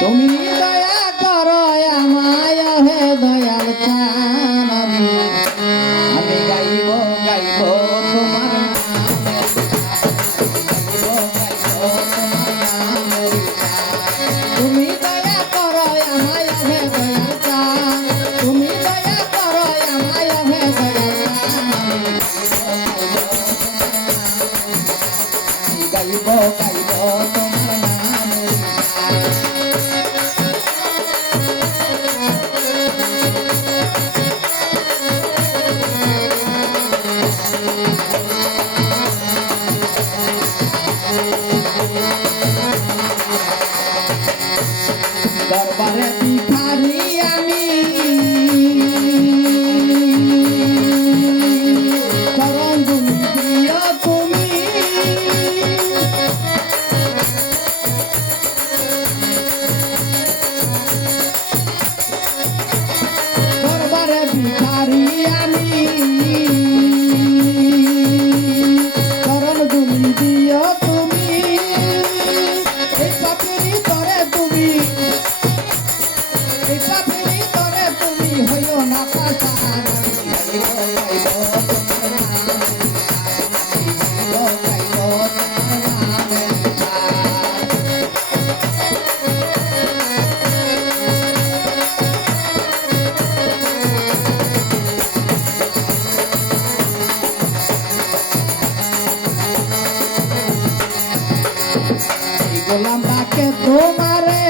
তুমি দয়া করো আমায় হে দয়াল চান আমি গাইব গাইব তোমার তুমি দয়া করো আমায় হে দয়াল চান তুমি দয়া করো আমায় হে দয়াল চান গাইব গাইব তোমার দরবারে ভিখারি আমি চরণ তুমি দিও তুমি দরবারে ভিখারি আমি চরণ তুমি দিও তুমি এই পাপেরই তরে তুমি তুমি হইও না পাশান গোলাম ডাকে তোমারে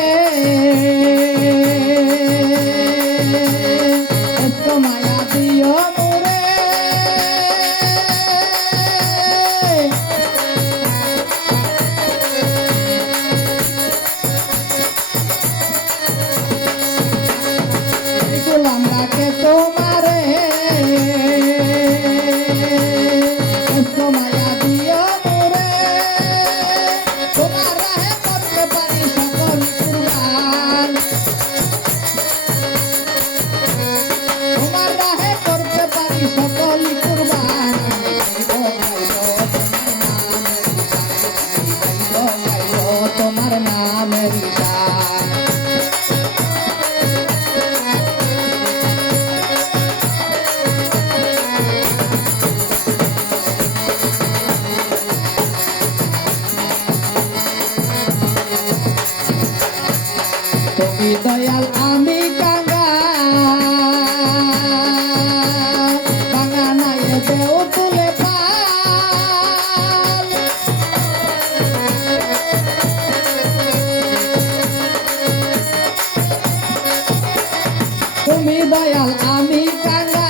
মায়া দিও মোরে গোলাম ডাকে তোমারে মায়া দিও মোরে তোমার রাহে করতে পারি সকল কুরবান তোমার রাহে করতে পারি সকল কুরবান তোমার নামের ঈশান তুমি দয়াল আমি কাঙ্গা কাঙ্গা নাই দেও তুলে পাল তুমি দয়াল আমি কাঙ্গা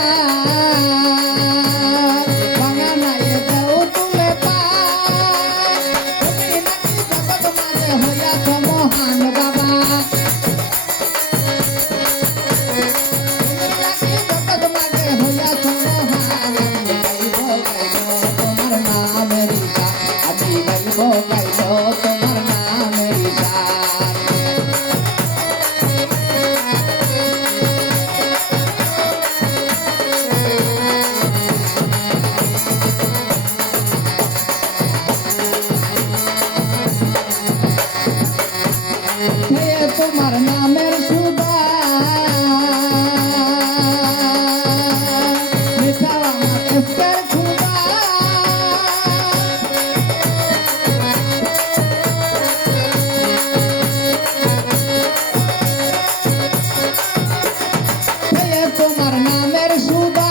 কাঙ্গা নাই দেও তুলে পাল তুমি নাকি জগৎ মাঝে হইয়াছ মহান বাবা তোমার নামের সুদা মিঠা আমার এসকের খুদা তোমার নামের সুদা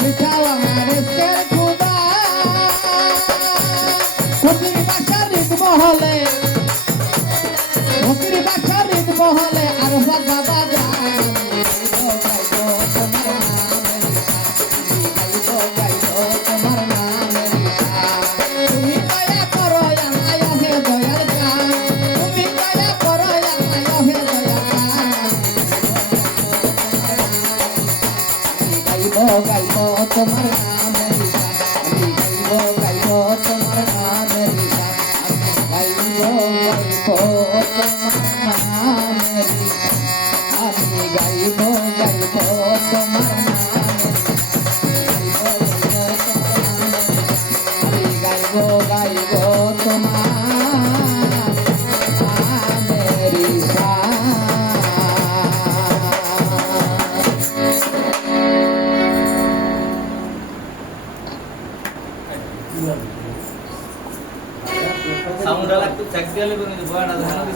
মিঠা আমার এসকের খুদা ফকির মহলে ফকির বাসার মহলে আর বাবা যায় তোমার নামের তুমি দয়া করো আমায় হে দয়াল চান তুমি দয়া করো আমায় হে দয়াল চান গাইব তোমার নামের আমি গাইব তোমার নামের আমি গাইব গাইব সাউন্ড লাগতো চেক দিলে কিন্তু বয়াটা ধান